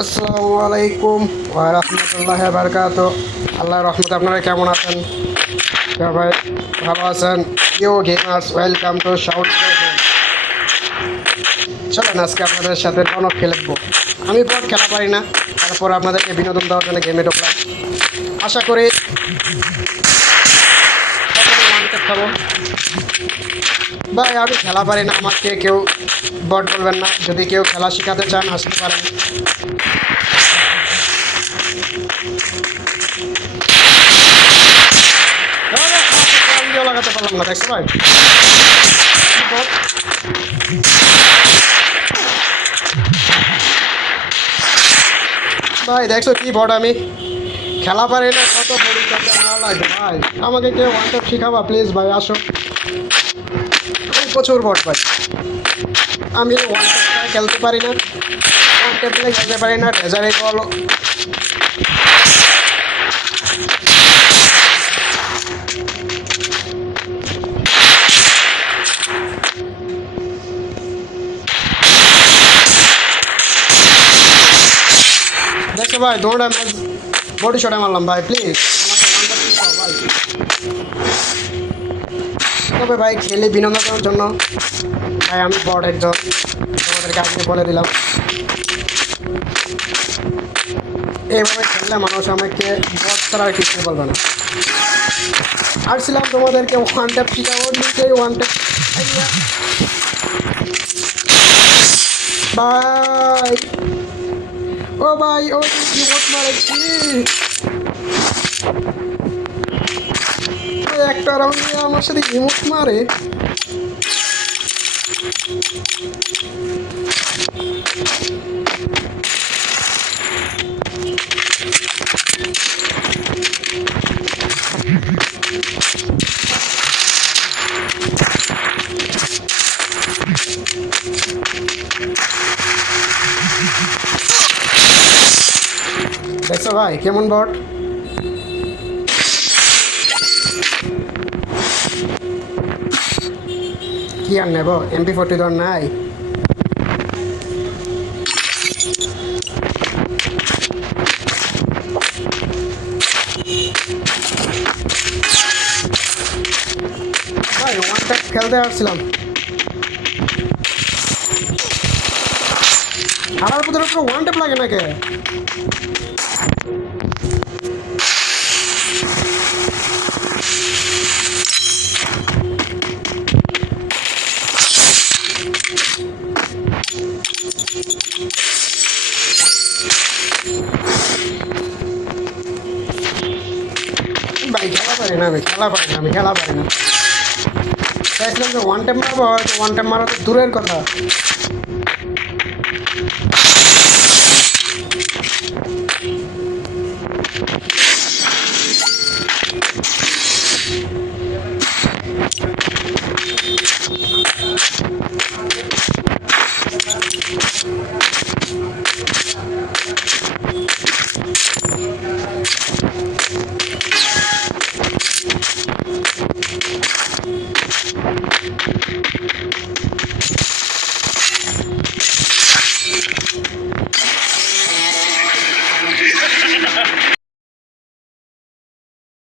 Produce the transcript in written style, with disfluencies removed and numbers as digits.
আসসালামু আলাইকুম ওয়া রাহমাতুল্লাহি ওয়া বারাকাতুহু। আল্লাহর রহমতে আপনারা কেমন আছেন? সবাই ভালো আছেন? You gamers, welcome to shout. চলেন আজকে আপনাদের সাথে টনক খেলবো। আমি বট খেলা পারি না, তারপর আপনাদেরকে বিনোদন দেওয়ার জন্য গেমে ঢুকলাম। আশা করি খাবো। ভাই আমি খেলা পারি না, আমাকে কেউ বট বলবেন না। যদি কেউ খেলা শেখাতে চান আসতে পারেন। লাগাতে পারলাম না, দেখছো ভাই? ভাই দেখছো কি বট, আমি খেলা পারি না, কত ভালো লাগে ভাই। আমাকে কেউ ওয়ান ট্যাপ শিখাবা প্লিজ ভাই, আসো। প্রচুর বট ভাই, আমি ওয়ান ট্যাপ খেলতে পারি না, ওয়ান ট্যাপ খেলতে পারি না। ট্রেজারে কল দেখছো ভাই, দৌড়া বডি শটে মারলাম ভাই, প্লিজ ভাই। তবে ভাই খেলে বিনোদনের জন্য ভাই, আমি বড় একজন তোমাদেরকে আগে বলে দিলাম। এইভাবে খেললে মানুষ আমাকে বট ছাড়া আর কিছু বলবে না। আসছিলাম তোমাদেরকে ওয়ান ট্যাপ শিখাবো, নিজেই ওয়ান ট্যাপ। ভাই ও ভাই, ও রিমোট মারেছি একটা রাউন্ডে, আমার সাথে রিমোট মারে। দেখছো ভাই কেমন বট? কি আর নেব, MP40 তো নাই। ভাই ওয়ান ট্যাপ খেলতে আসছিলাম, আমার ভিতরে ওয়ান ট্যাপ লাগে নাকি? ভাই খেলা পারি না, আমি খেলা পারি না। চাইছিলাম যে ওয়ান টাইম মারবো, হয়তো ওয়ান টাইম মারা তো দূরের কথা।